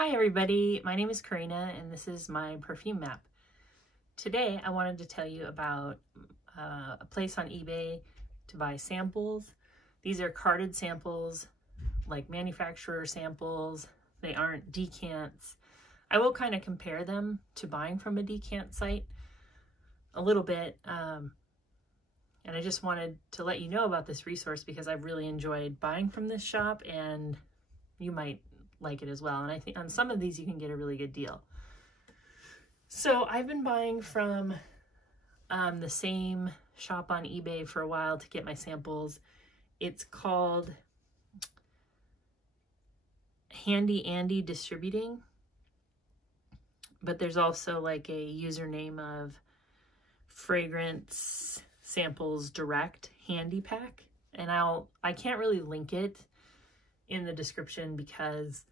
Hi everybody, my name is Karina and this is my perfume map. Today I wanted to tell you about a place on eBay to buy samples. These are carded samples, like manufacturer samples. They aren't decants. I will kind of compare them to buying from a decant site a little bit. And I just wanted to let you know about this resource because I've really enjoyed buying from this shop and you might like it as well. And I think on some of these you can get a really good deal. So I've been buying from the same shop on eBay for a while to get my samples. It's called Handy Andy Distributing, but there's also like a username of Fragrance Samples Direct Handy Pack, and I can't really link it in the description because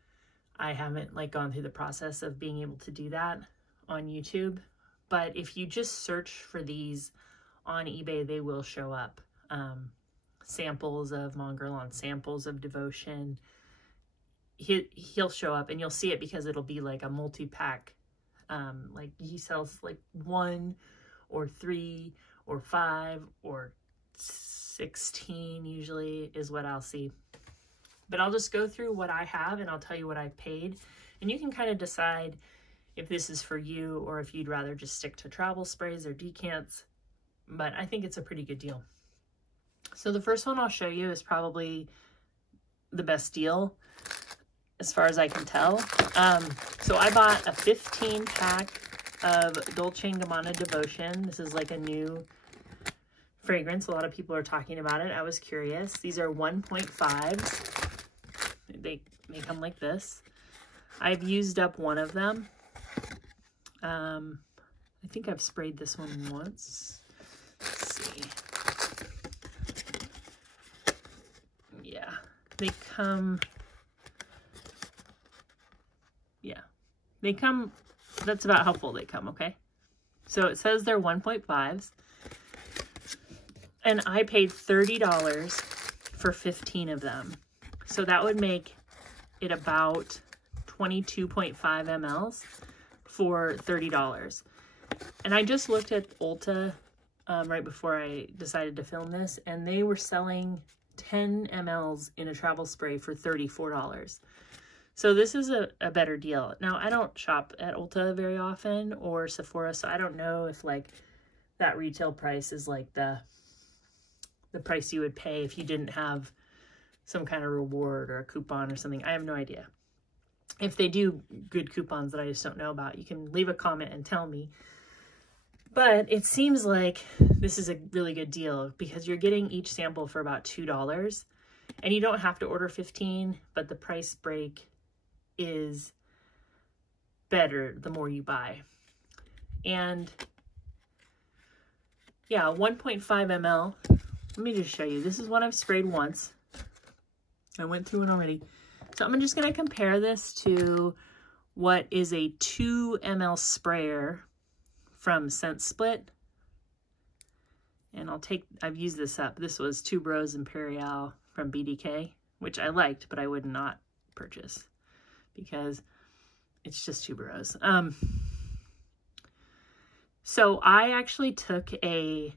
I haven't like gone through the process of being able to do that on YouTube. But if you just search for these on eBay, they will show up. Samples of Mon Guerlain, samples of Devotion. He'll show up and you'll see it because it'll be like a multi-pack. Like he sells like 1 or 3 or 5 or 16 usually is what I'll see. But I'll just go through what I have and I'll tell you what I've paid. And you can kind of decide if this is for you or if you'd rather just stick to travel sprays or decants. But I think it's a pretty good deal. So the first one I'll show you is probably the best deal as far as I can tell. So I bought a 15 pack of Dolce & Gabbana Devotion. This is like a new fragrance. A lot of people are talking about it. I was curious. These are 1.5s. They come like this. I've used up one of them. I think I've sprayed this one once. Let's see. Yeah, they come. Yeah, they come. That's about how full they come. Okay, so it says they're 1.5s. And I paid $30 for 15 of them. So that would make it about 22.5 mLs for $30. And I just looked at Ulta right before I decided to film this, and they were selling 10 mLs in a travel spray for $34. So this is a better deal. Now, I don't shop at Ulta very often or Sephora, so I don't know if like that retail price is like the price you would pay if you didn't have some kind of reward or a coupon or something. I have no idea. If they do good coupons that I just don't know about, you can leave a comment and tell me. But it seems like this is a really good deal because you're getting each sample for about $2 and you don't have to order 15, but the price break is better the more you buy. And yeah, 1.5 ml. Let me just show you. This is what I've sprayed once. I went through it already. So I'm just going to compare this to what is a 2 ml sprayer from Scent Split. And I've used this up. This was Tuberose Imperial from BDK, which I liked, but I would not purchase because it's just Tuberose. So I actually took I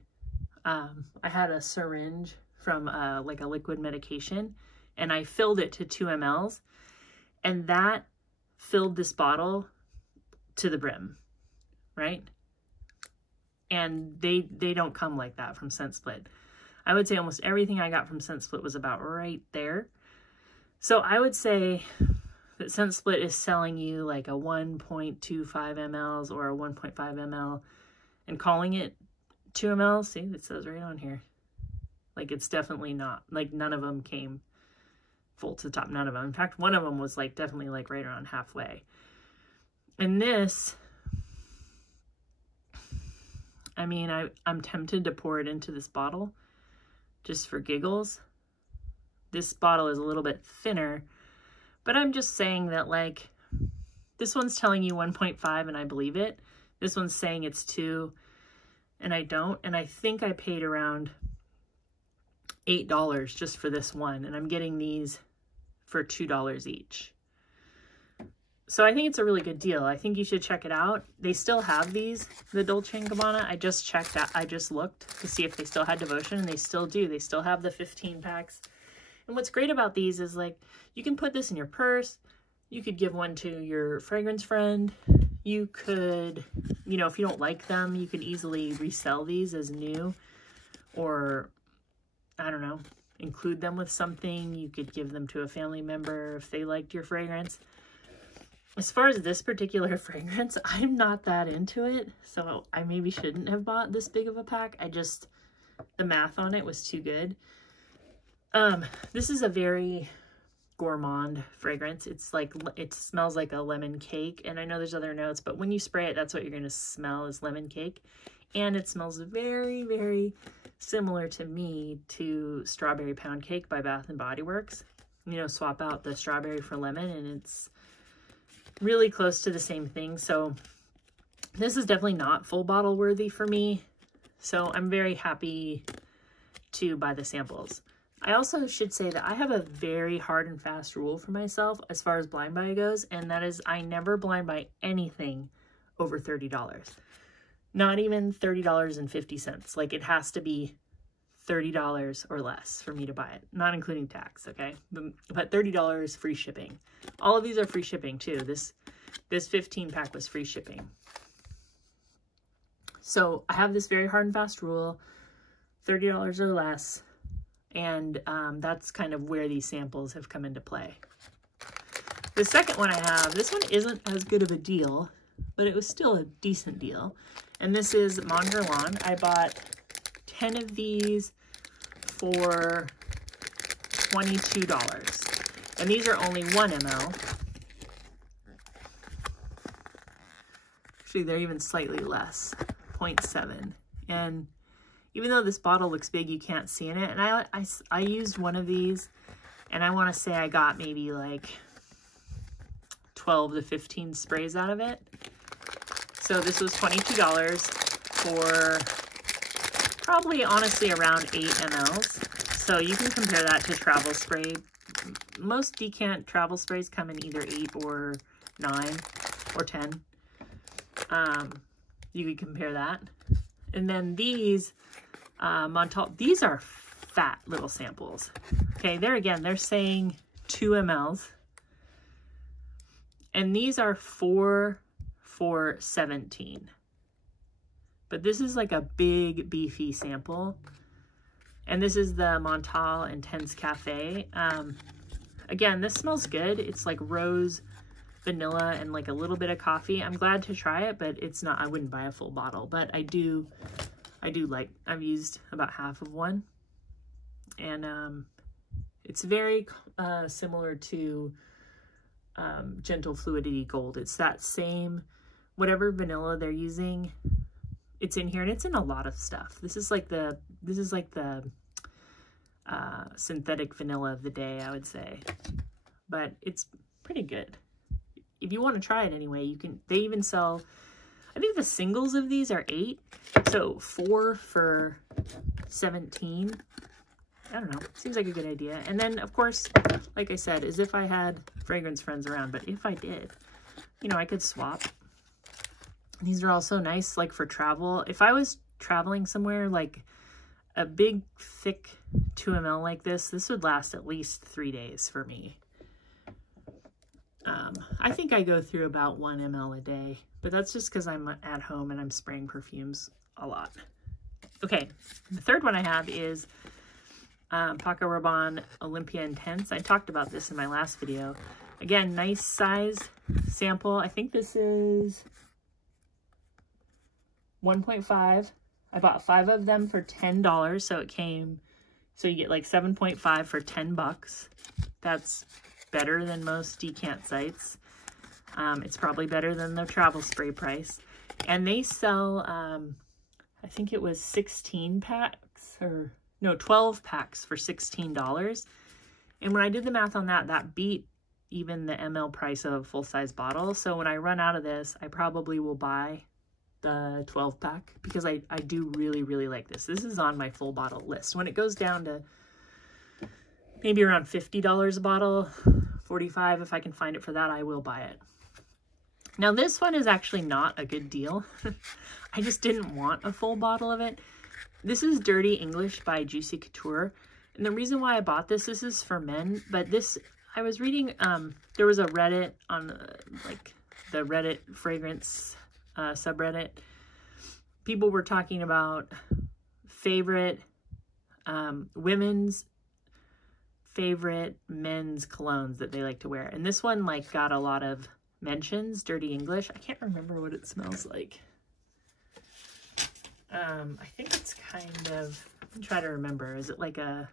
had a syringe from like a liquid medication and I filled it to 2 mLs and that filled this bottle to the brim, right? And they don't come like that from Scent Split. I would say almost everything I got from Scent Split was about right there. So I would say that Scent Split is selling you like a 1.25 mLs or a 1.5 ml and calling it 2 ml. See, it says right on here. Like it's definitely not, like none of them came full to the top, none of them. In fact, one of them was like definitely like right around halfway. And this, I mean, I'm tempted to pour it into this bottle just for giggles. This bottle is a little bit thinner, but I'm just saying that like this one's telling you 1.5 and I believe it. This one's saying it's 2 and I don't. And I think I paid around $8 just for this one. And I'm getting these for $2 each. So I think it's a really good deal. I think you should check it out. They still have these, the Dolce & Gabbana. I just checked out, I just looked to see if they still had Devotion, and they still do. They still have the 15 packs. And what's great about these is like, you can put this in your purse. You could give one to your fragrance friend. You could, you know, if you don't like them, you could easily resell these as new, or I don't know, include them with something. You could give them to a family member if they liked your fragrance. As far as this particular fragrance, I'm not that into it, so I maybe shouldn't have bought this big of a pack. The math on it was too good. This is a very gourmand fragrance. It's like, it smells like a lemon cake, and I know there's other notes, but when you spray it, that's what you're going to smell, is lemon cake. And it smells very, very similar to me to Strawberry Pound Cake by Bath & Body Works. You know, swap out the strawberry for lemon, and it's really close to the same thing. So this is definitely not full bottle worthy for me. So I'm very happy to buy the samples. I also should say that I have a very hard and fast rule for myself as far as blind buy goes, and that is I never blind buy anything over $30. Not even $30.50. Like, it has to be $30 or less for me to buy it, not including tax, okay? But $30 free shipping. All of these are free shipping too. This 15 pack was free shipping. So I have this very hard and fast rule, $30 or less, and that's kind of where these samples have come into play. The second one I have, this one isn't as good of a deal, but it was still a decent deal. And this is Mon Guerlain. I bought 10 of these for $22. And these are only 1 ml. Actually, they're even slightly less, 0.7. And even though this bottle looks big, you can't see in it. And I used one of these, and I want to say I got maybe like 12 to 15 sprays out of it. So this was $22 for probably, honestly, around 8 mLs. So you can compare that to travel spray. Most decant travel sprays come in either 8 or 9 or 10. You could compare that. And then these, Montale, these are fat little samples. Okay, they're saying 2 mLs. And these are 4 for $17. But this is like a big beefy sample. And this is the Montale Intense Cafe. Again, this smells good. It's like rose, vanilla, and like a little bit of coffee. I'm glad to try it, but it's not, I wouldn't buy a full bottle, but I do like, I've used about half of one. And it's very similar to Gentle Fluidity Gold. It's that same, whatever vanilla they're using, it's in here, and it's in a lot of stuff. This is like the synthetic vanilla of the day, I would say, but it's pretty good. If you want to try it anyway, you can. They even sell, I think the singles of these are 8, so 4 for $17. I don't know, seems like a good idea. And then, of course, like I said, as if I had fragrance friends around, but if I did, you know, I could swap. These are also nice, like, for travel. If I was traveling somewhere, like a big, thick 2 ml like this would last at least 3 days for me. I think I go through about 1 ml a day, but that's just because I'm at home and I'm spraying perfumes a lot. Okay, the third one I have is Paco Rabanne Olympia Intense. I talked about this in my last video. Again, nice size sample. I think this is 1.5. I bought 5 of them for $10, so it came, so you get like 7.5 for $10. That's better than most decant sites. It's probably better than the travel spray price. And they sell, I think it was 16 packs, or no, 12 packs for $16. And when I did the math on that, that beat even the ml price of a full-size bottle. So when I run out of this, I probably will buy the 12 pack because I do really, really like this. This is on my full bottle list. When it goes down to maybe around $50 a bottle, $45 if I can find it for that, I will buy it. Now this one is actually not a good deal. I just didn't want a full bottle of it. This is Dirty English by Juicy Couture. And the reason why I bought this is for men, but this, I was reading, there was a Reddit on like the Reddit fragrance subreddit. People were talking about favorite, women's favorite men's colognes that they like to wear. And this one like got a lot of mentions, Dirty English. I can't remember what it smells like. I think it's kind of, I'm trying to remember. Is it like a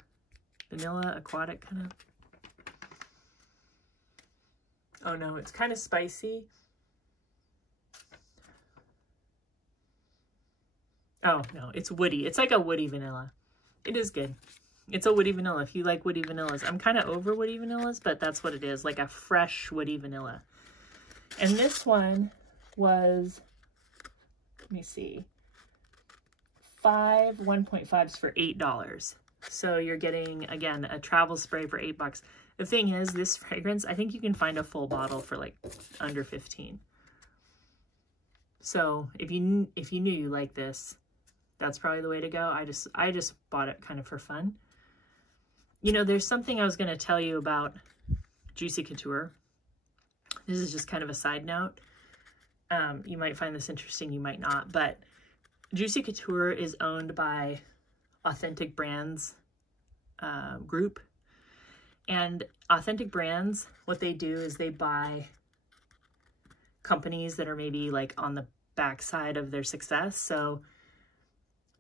vanilla aquatic kind of? Oh no, it's kind of spicy. Oh no, it's woody. It's like a woody vanilla. It is good. It's a woody vanilla. If you like woody vanillas, I'm kind of over woody vanillas, but that's what it is, like a fresh woody vanilla. And this one was, let me see, 5 1.5s for $8. So you're getting, again, a travel spray for $8. The thing is, this fragrance, I think you can find a full bottle for like under 15. So if you knew you like this, that's probably the way to go. I just bought it kind of for fun. You know, there's something I was going to tell you about Juicy Couture. This is just kind of a side note. You might find this interesting, you might not, but Juicy Couture is owned by Authentic Brands group. And Authentic Brands, what they do is they buy companies that are maybe like on the backside of their success. So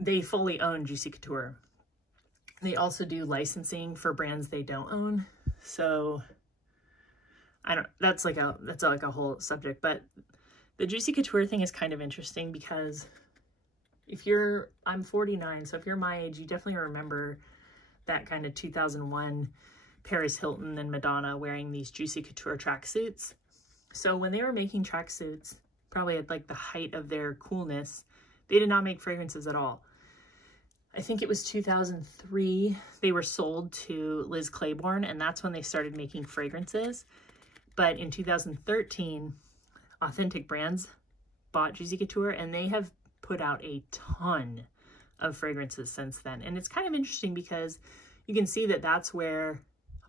they fully own Juicy Couture. They also do licensing for brands they don't own. So that's like a whole subject, but the Juicy Couture thing is kind of interesting because I'm 49, so if you're my age, you definitely remember that kind of 2001 Paris Hilton and Madonna wearing these Juicy Couture tracksuits. So when they were making tracksuits, probably at like the height of their coolness, they did not make fragrances at all. I think it was 2003, they were sold to Liz Claiborne, and that's when they started making fragrances. But in 2013, Authentic Brands bought Juicy Couture, and they have put out a ton of fragrances since then. And it's kind of interesting because you can see that that's where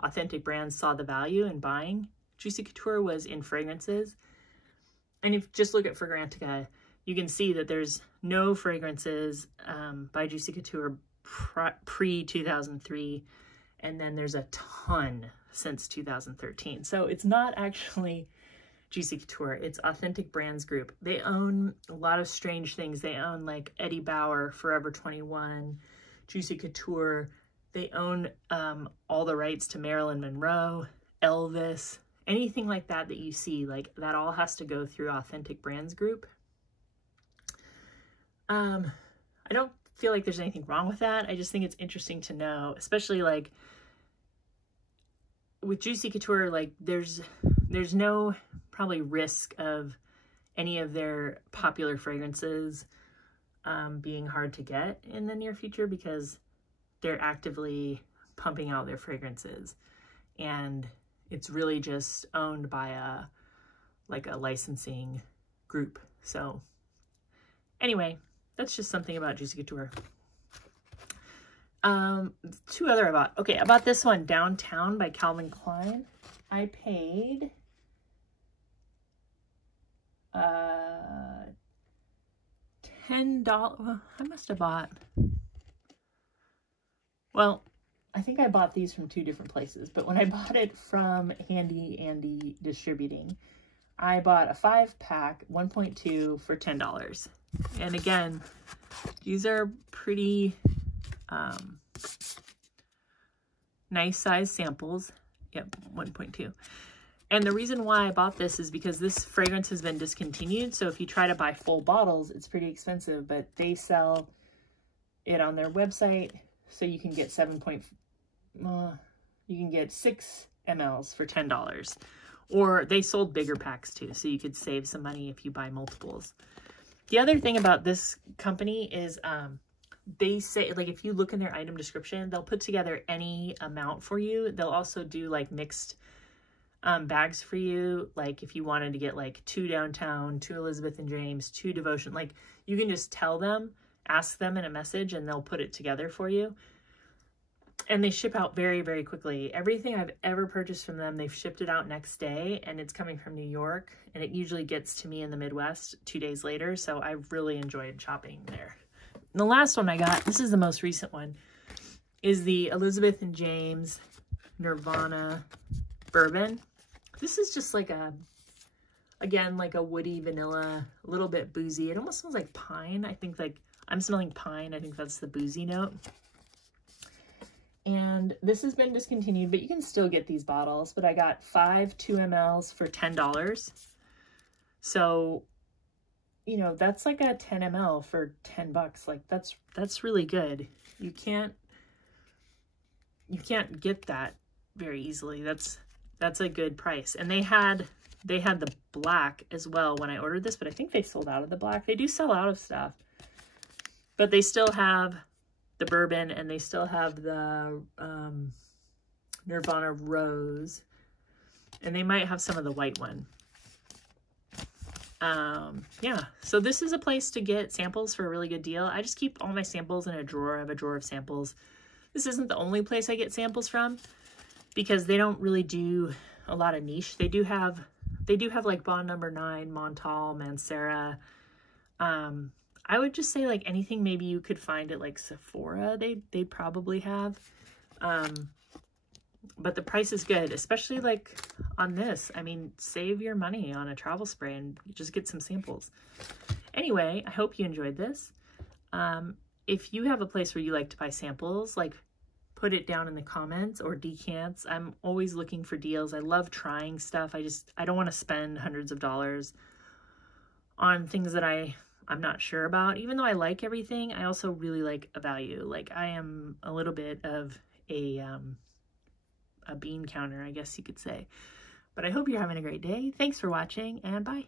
Authentic Brands saw the value in buying. Juicy Couture was in fragrances. And if you just look at Fragrantica, you can see that there's no fragrances by Juicy Couture pre-2003. And then there's a ton since 2013. So it's not actually Juicy Couture, it's Authentic Brands Group. They own a lot of strange things. They own like Eddie Bauer, Forever 21, Juicy Couture. They own all the rights to Marilyn Monroe, Elvis, anything like that that you see, like that all has to go through Authentic Brands Group. I don't feel like there's anything wrong with that. I just think it's interesting to know, especially like with Juicy Couture, like there's no probably risk of any of their popular fragrances being hard to get in the near future because they're actively pumping out their fragrances, and it's really just owned by a licensing group. So anyway, that's just something about Juicy Couture. Two other I bought. Okay, I bought this one, Downtown by Calvin Klein. I paid $10. Well, I must have bought, well, I think I bought these from two different places, but when I bought it from Handy Andy Distributing, I bought a 5-pack, 1.2 for $10. And again, these are pretty nice size samples. Yep, 1.2. And the reason why I bought this is because this fragrance has been discontinued. So if you try to buy full bottles, it's pretty expensive, but they sell it on their website. So you can get 6 mLs for $10. Or they sold bigger packs too, so you could save some money if you buy multiples. The other thing about this company is they say, like, if you look in their item description, they'll put together any amount for you. They'll also do like mixed, bags for you. Like if you wanted to get like 2 Downtown, 2 Elizabeth and James, 2 Devotion, like you can just tell them, ask them in a message, and they'll put it together for you. And they ship out very, very quickly. Everything I've ever purchased from them, they've shipped it out next day, and it's coming from New York, and it usually gets to me in the Midwest 2 days later, so I've really enjoyed shopping there. And the last one I got, this is the most recent one, is the Elizabeth and James Nirvana Bourbon. This is just like a, again, like a woody vanilla, a little bit boozy. It almost smells like pine. I think like, I'm smelling pine. I think that's the boozy note. And this has been discontinued, but you can still get these bottles. But I got 5 2 mLs for $10. So, you know, that's like a 10 ml for $10. Like that's really good. You can't get that very easily. That's a good price. And they had the black as well when I ordered this, but I think they sold out of the black. They do sell out of stuff, but they still have the bourbon, and they still have the Nirvana Rose, and they might have some of the white one. Yeah, so this is a place to get samples for a really good deal. I just keep all my samples in a drawer. I have a drawer of samples. This isn't the only place I get samples from, because they don't really do a lot of niche. They do have like Bond number 9, Montale, Mancera. I would just say like anything maybe you could find at like Sephora, they probably have. But the price is good, especially like on this. I mean, save your money on a travel spray and just get some samples. Anyway, I hope you enjoyed this. If you have a place where you like to buy samples, like put it down in the comments, or decants. I'm always looking for deals. I love trying stuff. I don't want to spend hundreds of dollars on things that I'm not sure about. Even though I like everything, I also really like a value. Like I am a little bit of a bean counter, I guess you could say. But I hope you're having a great day. Thanks for watching, and bye.